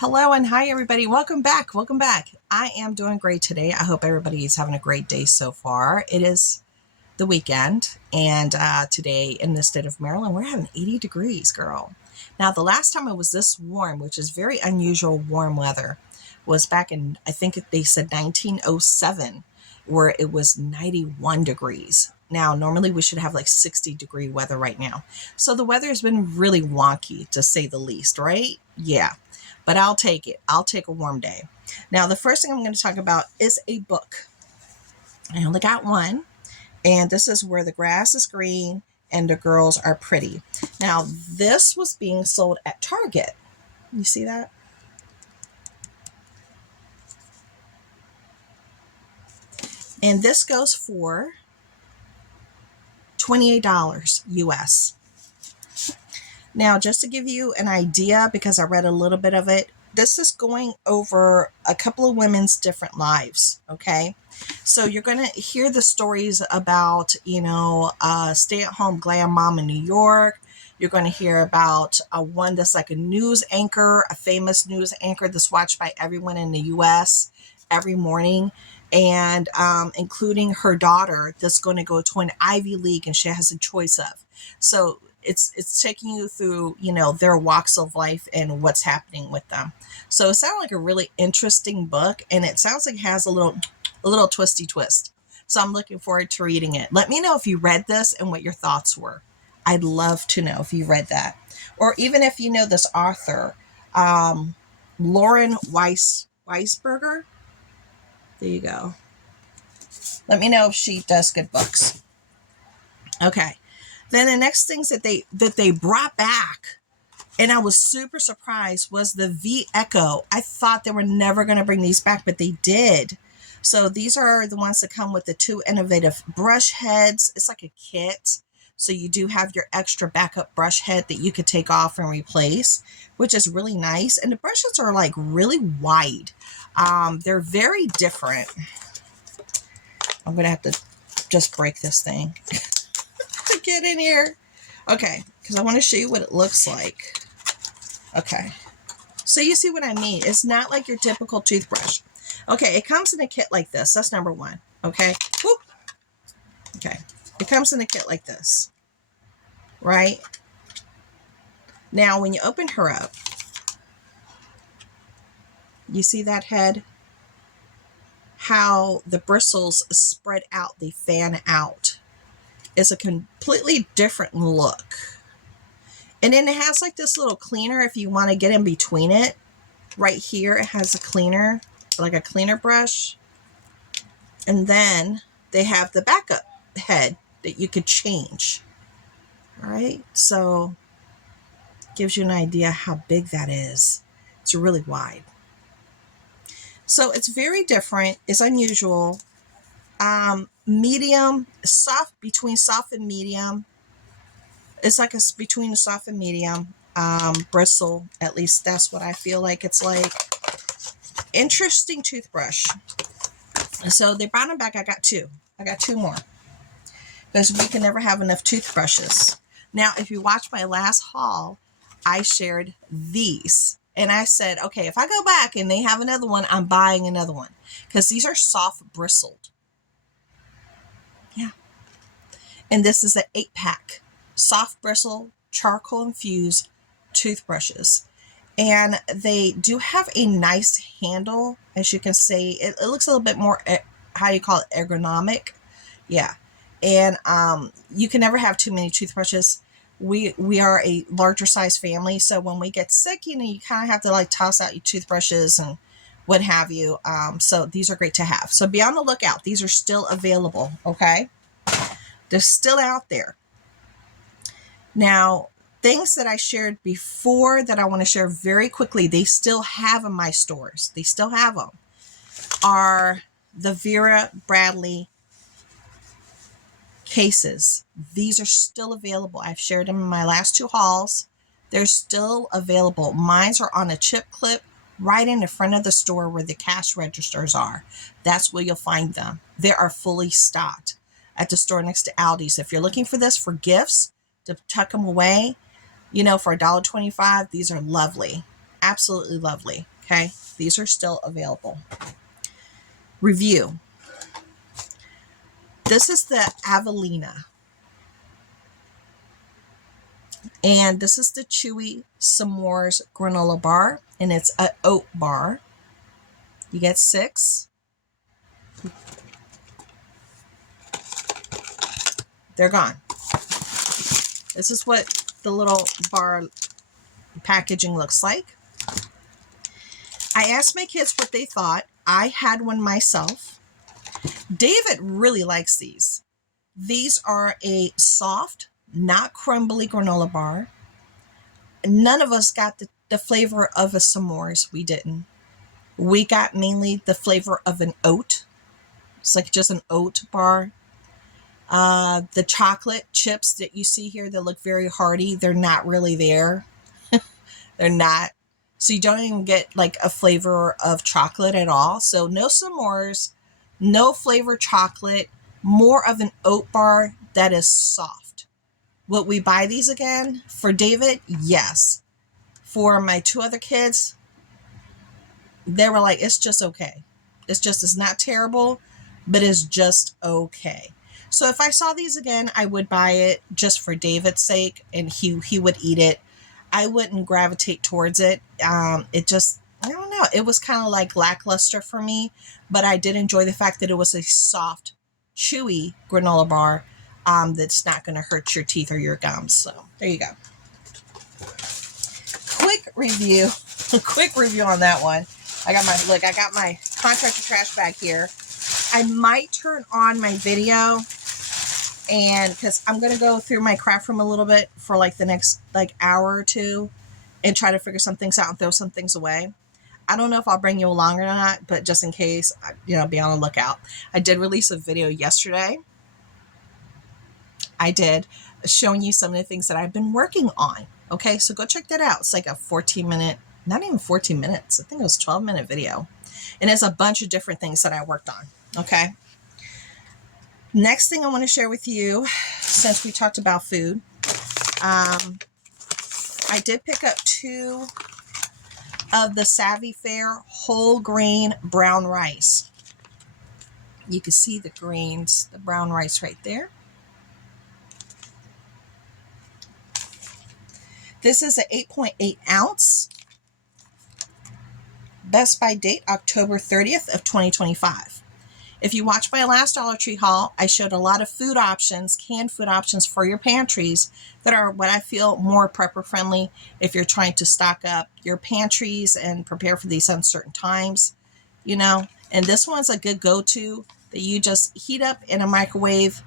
Hello and hi everybody. Welcome back. Welcome back. I am doing great today. I hope everybody is having a great day so far. It is the weekend and today in the state of Maryland, we're having 80 degrees, girl. Now, the last time it was this warm, which is very unusual warm weather, was back in, I think they said 1907, where it was 91 degrees. Now, normally we should have like 60-degree weather right now. So the weather has been really wonky, to say the least, right? Yeah. But I'll take it. I'll take a warm day. Now, the first thing I'm going to talk about is a book. I only got one, and this is Where the Grass is Green and the Girls Are Pretty. Now, this was being sold at Target. You see that? And this goes for $28 US. Now, just to give you an idea, because I read a little bit of it, this is going over a couple of women's different lives, okay? So you're going to hear the stories about, stay-at-home glam mom in New York. You're going to hear about one that's like a news anchor, a famous news anchor that's watched by everyone in the U.S. every morning, and including her daughter that's going to go to an Ivy League and she has a choice of. So it's taking you through, their walks of life and what's happening with them. So it sounds like a really interesting book, and it sounds like it has a little twisty twist. So I'm looking forward to reading it. Let me know if you read this and what your thoughts were. I'd love to know if you read that. Or even if you know this author, Lauren Weisberger. There you go. Let me know if she does good books. Okay. Then the next things that they brought back, and I was super surprised, was the V Echo. I thought they were never going to bring these back, but they did. So these are the ones that come with the 2 innovative brush heads. It's like a kit. So you do have your extra backup brush head that you could take off and replace, which is really nice. And the brushes are like really wide. They're very different. I'm going to have to just break this thing to get in here. Okay, because I want to show you what it looks like. Okay, so you see what I mean. It's not like your typical toothbrush. Okay, it comes in a kit like this. That's number one. Okay. Whoop. Okay, it comes in a kit like this, right? Now, when you open her up, you see that head? How the bristles spread out, they fan out. It's a completely different look. And then it has like this little cleaner if you want to get in between it. Right here, it has a cleaner, like a cleaner brush. And then they have the backup head that you could change. All right, so gives you an idea how big that is. It's really wide. So it's very different. It's unusual. Medium, soft, between soft and medium. It's like between soft and medium bristle. At least that's what I feel like it's like. Interesting toothbrush. So they brought them back. I got two more, because we can never have enough toothbrushes. Now, if you watch my last haul, I shared these. And I said, okay, if I go back and they have another one, I'm buying another one. Because these are soft bristled. Yeah. And this is an 8-pack. Soft bristle, charcoal infused toothbrushes. And they do have a nice handle. As you can see, it looks a little bit more, how you call it, ergonomic. Yeah. And you can never have too many toothbrushes. We are a larger size family, so when we get sick, you kind of have to like toss out your toothbrushes and what have you. So these are great to have. So be on the lookout. These are still available, okay? They're still out there. Now, things that I shared before that I want to share very quickly, they still have in my stores. They still have them. Are the Vera Bradley cases. These are still available. I've shared them in my last 2 hauls. They're still available. Mine's are on a chip clip right in the front of the store where the cash registers are. That's where you'll find them. They are fully stocked at the store next to Aldi's. If you're looking for this for gifts, to tuck them away, for $1.25, these are lovely. Absolutely lovely. Okay. These are still available. Review. This is the Avelina. And this is the Chewy S'mores granola bar. And it's an oat bar. You get 6. They're gone. This is what the little bar packaging looks like. I asked my kids what they thought. I had one myself. David really likes these. These are a soft, not crumbly granola bar. None of us got the flavor of a s'mores. We didn't. We got mainly the flavor of an oat. It's like just an oat bar. The chocolate chips that you see here that look very hearty, they're not really there. They're not. So you don't even get like a flavor of chocolate at all. So no s'mores, no flavored chocolate, more of an oat bar that is soft. Would we buy these again? For David, yes. For my 2 other kids, they were like, it's just okay. It's not terrible, but it's just okay. So if I saw these again, I would buy it just for David's sake, and he would eat it. I wouldn't gravitate towards it. It just, I don't know. It was kind of like lackluster for me, but I did enjoy the fact that it was a soft, chewy granola bar that's not going to hurt your teeth or your gums. So there you go. Quick review on that one. I got my contractor trash bag here. I might turn on my video, and because I'm going to go through my craft room a little bit for like the next like hour or 2 and try to figure some things out and throw some things away. I don't know if I'll bring you along or not, but just in case, be on the lookout. I did release a video yesterday. I did, showing you some of the things that I've been working on. Okay, so go check that out. It's like a 14-minute, not even 14 minutes. I think it was 12-minute video. And it's a bunch of different things that I worked on. Okay. Next thing I want to share with you, since we talked about food, I did pick up 2 of the Savvy Fare whole grain brown rice. You can see the grains, the brown rice right there. This is an 8.8 ounce. Best by date, October 30th of 2025. If you watched my last Dollar Tree haul, I showed a lot of food options, canned food options for your pantries that are what I feel more prepper friendly if you're trying to stock up your pantries and prepare for these uncertain times, And this one's a good go-to that you just heat up in a microwave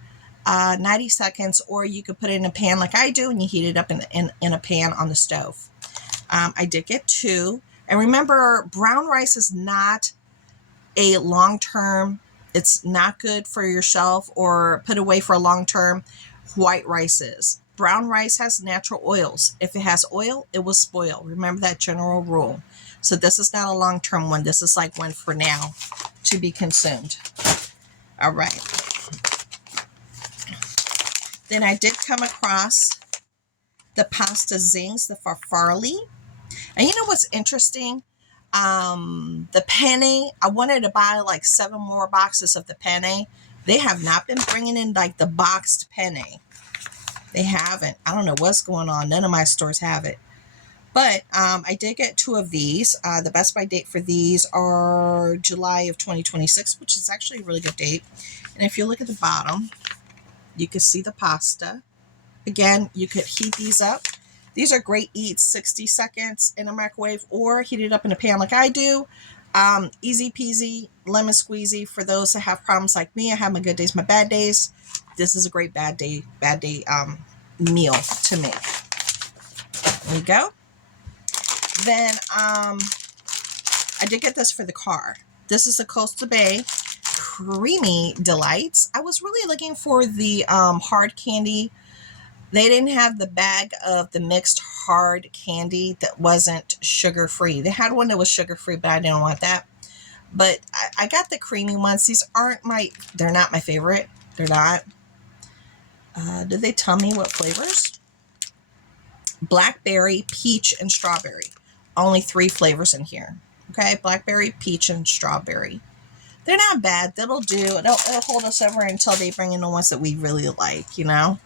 90 seconds, or you could put it in a pan like I do, and you heat it up in a pan on the stove. I did get 2. And remember, brown rice is not a long-term, it's not good for your shelf or put away for a long term. White rice is. Brown rice has natural oils. If it has oil, it will spoil. Remember that general rule. So this is not a long-term one. This is like one for now to be consumed. All right. Then I did come across the pasta zings, the farfalle. And you know what's interesting? The penne, I wanted to buy like 7 more boxes of the penne. They have not been bringing in like the boxed penne. They haven't. I don't know what's going on. None of my stores have it. But I did get 2 of these. The best by date for these are July of 2026, which is actually a really good date. And if you look at the bottom, you can see the pasta. Again, you could heat these up. These are great eats, 60 seconds in a microwave, or heat it up in a pan like I do. Easy peasy, lemon squeezy for those that have problems like me. I have my good days, my bad days. This is a great bad day meal to make. There you go. Then I did get this for the car. This is the Coastal Bay Creamy Delights. I was really looking for the hard candy. They didn't have the bag of the mixed hard candy that wasn't sugar-free. They had one that was sugar-free, but I didn't want that. But I got the creamy ones. These they're not my favorite. They're not. Did they tell me what flavors? Blackberry, peach, and strawberry. only 3 flavors in here. Okay, blackberry, peach, and strawberry. They're not bad. That'll do. It'll hold us over until they bring in the ones that we really like, you know?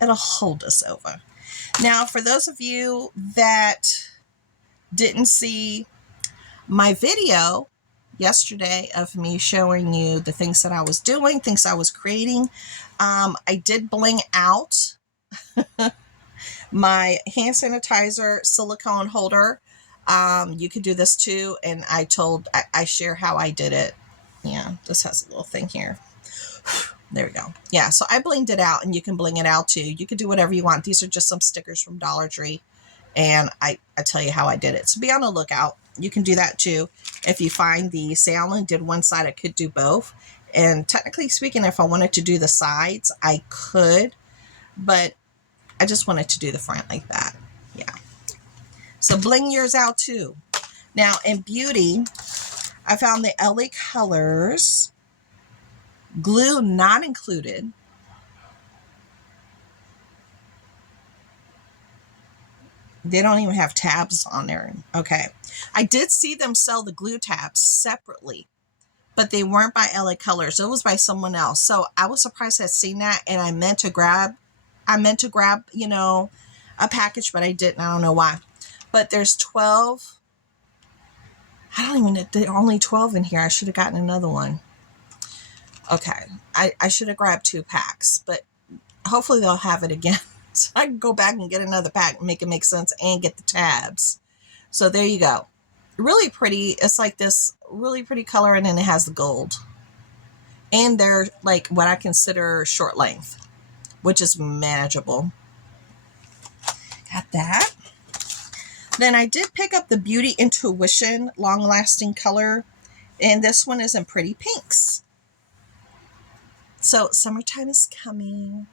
It'll hold us over. Now, for those of you that didn't see my video yesterday of me showing you the things that I was doing, things I was creating, I did bling out my hand sanitizer silicone holder. You could do this too, and I share how I did it. Yeah, this has a little thing here. There we go. Yeah, so I blinged it out, and you can bling it out too. You can do whatever you want. These are just some stickers from Dollar Tree, and I tell you how I did it. So be on the lookout. You can do that too. If you find these, say I only did one side, I could do both. And technically speaking, if I wanted to do the sides, I could, but I just wanted to do the front like that. Yeah. So bling yours out too. Now in beauty, I found the LA Colors glue not included. They don't even have tabs on there. Okay. I did see them sell the glue tabs separately, but they weren't by LA Colors. It was by someone else. So I was surprised I'd seen that, and I meant to grab, you know, a package, but I didn't. I don't know why. But there's 12. I don't even know. There are only 12 in here. I should have gotten another one. Okay. I should have grabbed 2 packs, but hopefully they'll have it again. So I can go back and get another pack and make it make sense and get the tabs. So there you go. Really pretty. It's like this really pretty color, and then it has the gold. And they're like what I consider short length, which is manageable. Got that. Then I did pick up the Beauty Intuition long lasting color, and this one is in pretty pinks. So summertime is coming,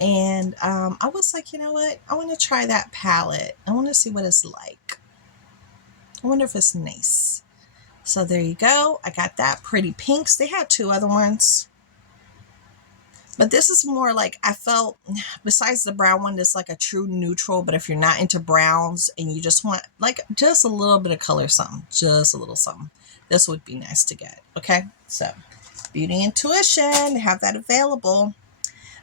and I was like, you know what? I want to try that palette. I want to see what it's like. I wonder if it's nice. So there you go. I got that pretty pinks. They had 2 other ones, but this is more like, I felt, besides the brown one, it's like a true neutral. But if you're not into browns and you just want like just a little bit of color, something, just a little something, this would be nice to get. Okay, so Beauty Intuition, they have that available.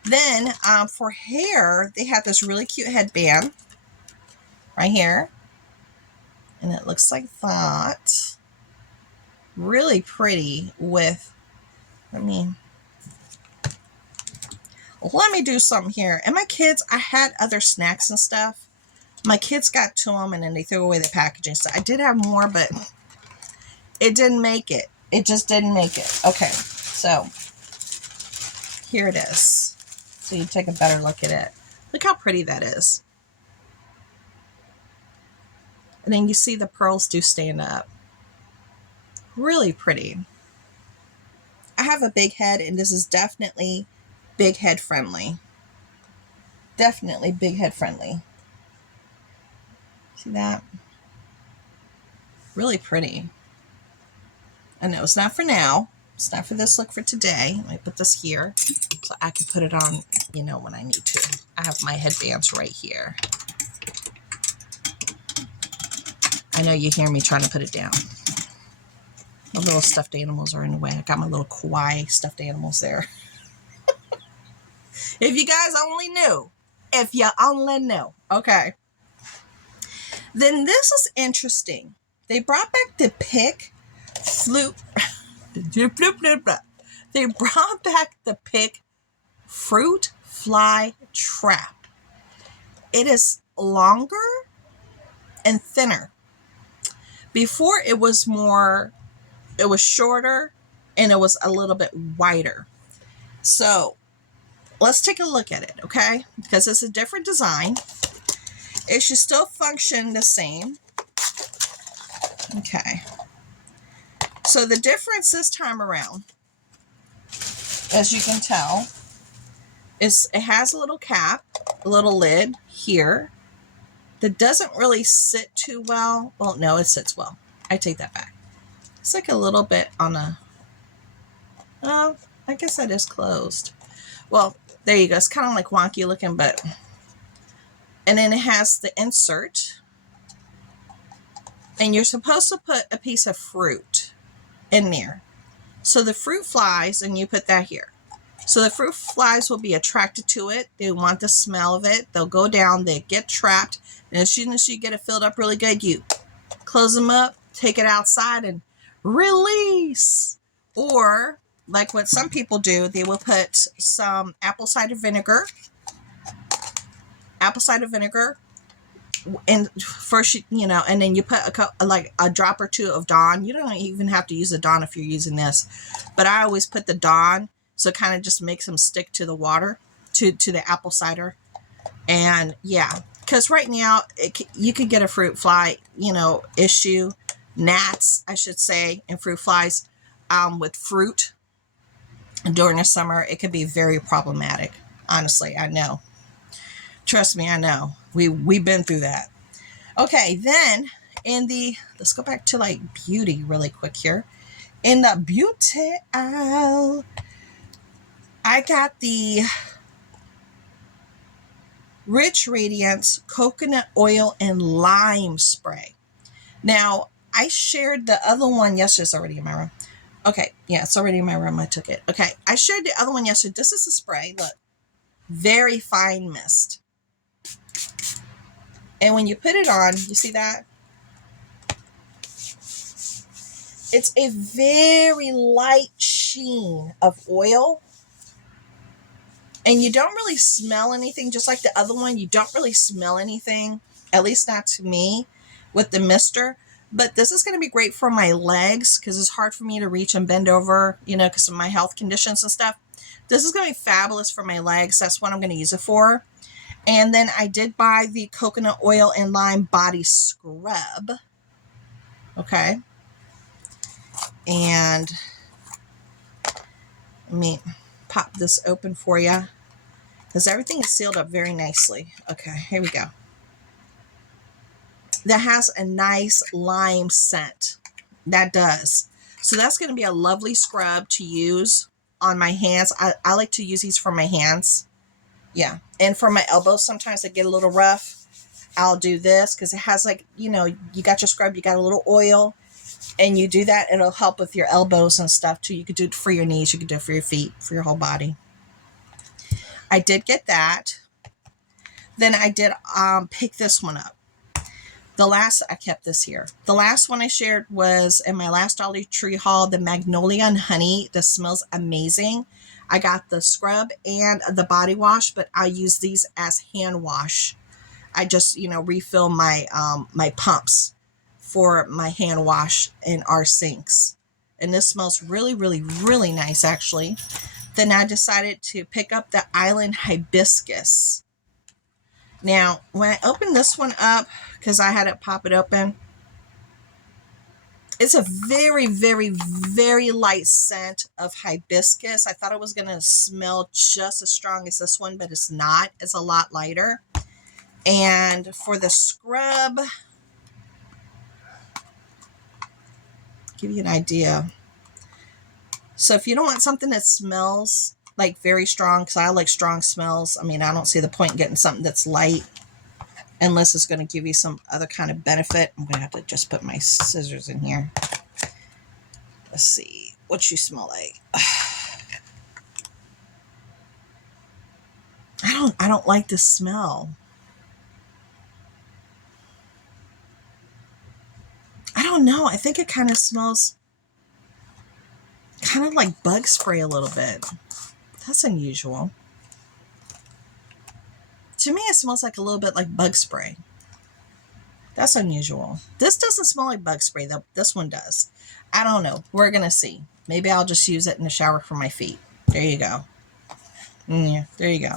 Then for hair, they have this really cute headband right here, and it looks like that. Really pretty with, let me do something here. And my kids, I had other snacks and stuff. My kids got to them, and then they threw away the packaging. So I did have more, but it didn't make it. It just didn't make it. Okay, so here it is. So you take a better look at it. Look how pretty that is. And then you see the pearls do stand up. Really pretty. I have a big head, and this is definitely big head friendly. Definitely big head friendly. See that? Really pretty. I know it's not for now. It's not for this look for today. I put this here so I can put it on, you know, when I need to. I have my headbands right here. I know you hear me trying to put it down. My little stuffed animals are in the way. I got my little kawaii stuffed animals there. If you guys only knew. If you only knew. Okay. Then this is interesting. They brought back the pick flute. They brought back the pick fruit fly trap. It is longer and thinner. Before it was shorter, and it was a little bit wider. So let's take a look at it, okay? Because it's a different design. It should still function the same. Okay. So the difference this time around, as you can tell, is it has a little cap, a little lid here that doesn't really sit too well. Well, no, it sits well. I take that back. It's like a little bit on a, oh, I guess that is closed. Well, there you go. It's kind of like wonky looking, but, and then it has the insert And you're supposed to put a piece of fruit in there. So the fruit flies, and you put that here. So the fruit flies will be attracted to it. They want the smell of it. They'll go down, they get trapped. And as soon as you get it filled up really good, you close them up, take it outside, and release. Or like what some people do, they will put some apple cider vinegar, and first, and then you put like a drop or two of Dawn. You don't even have to use the Dawn if you're using this, but I always put the Dawn, so it kind of just makes them stick to the water, to the apple cider. And yeah, because right now you could get a fruit fly, issue, gnats, I should say, and fruit flies with fruit during the summer. It could be very problematic. Honestly, I know. Trust me, I know. We've been through that. Okay, then let's go back to like beauty really quick here. In the beauty aisle, I got the Rich Radiance Coconut Oil and Lime Spray. Now, I shared the other one yesterday. It's already in my room. Okay, yeah, it's already in my room. I took it. Okay, I shared the other one yesterday. This is a spray. Look, very fine mist. And when you put it on, you see that? It's a very light sheen of oil. And you don't really smell anything, just like the other one. You don't really smell anything, at least not to me, with the mister. But this is going to be great for my legs because it's hard for me to reach and bend over, because of my health conditions and stuff. This is going to be fabulous for my legs. That's what I'm going to use it for. And then I did buy the Coconut Oil and Lime Body Scrub. Okay. And let me pop this open for you because everything is sealed up very nicely. Okay, here we go. That has a nice lime scent. That does. So that's going to be a lovely scrub to use on my hands. I like to use these for my hands. Yeah. And for my elbows, sometimes they get a little rough. I'll do this because it has like, you got your scrub, you got a little oil, and you do that. It'll help with your elbows and stuff too. You could do it for your knees. You could do it for your feet, for your whole body. I did get that. Then I did pick this one up. I kept this here. The last one I shared was in my last Dollar Tree haul, the Magnolia and Honey. This smells amazing. I got the scrub and the body wash, but I use these as hand wash. I just, refill my my pumps for my hand wash in our sinks. And this smells really, really, really nice, actually. Then I decided to pick up the Island Hibiscus. Now, when I opened this one up, because I had it pop it open, it's a very, very, very light scent of hibiscus. I thought it was going to smell just as strong as this one, but it's not. It's a lot lighter. And for the scrub, give you an idea. So if you don't want something that smells like very strong, because I like strong smells, I don't see the point in getting something that's light unless it's going to give you some other kind of benefit. I'm going to have to just put my scissors in here. Let's see what you smell like. I don't like the smell. I don't know. I think it kind of smells kind of like bug spray a little bit. That's unusual. To me, it smells like a little bit like bug spray. That's unusual. This doesn't smell like bug spray, though. This one does. I don't know. We're going to see. Maybe I'll just use it in the shower for my feet. There you go. Yeah, there you go.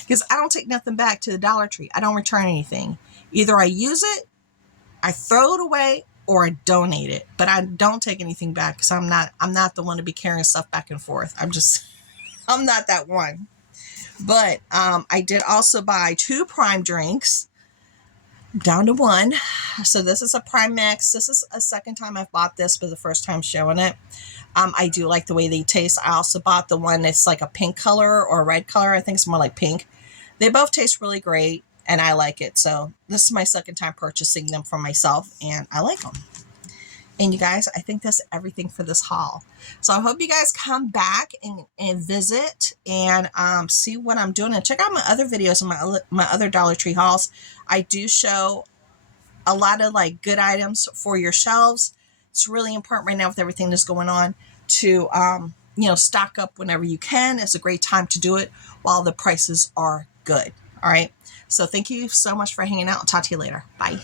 Because I don't take nothing back to the Dollar Tree. I don't return anything. Either I use it, I throw it away, or I donate it. But I don't take anything back because I'm not the one to be carrying stuff back and forth. I'm not that one. But I did also buy 2 Prime drinks, down to 1. So this is a Prime Max. This is a second time I've bought this, but the first time showing it. I do like the way they taste. I also bought the one that's like a pink color or a red color. I think it's more like pink. They both taste really great. and I like it. So this is my second time purchasing them for myself, and I like them. And you guys, I think that's everything for this haul. So I hope you guys come back and visit and see what I'm doing, and check out my other videos and my other Dollar Tree hauls. I do show a lot of like good items for your shelves. It's really important right now with everything that's going on to stock up whenever you can. It's a great time to do it while the prices are good. All right. So thank you so much for hanging out. I'll talk to you later. Bye.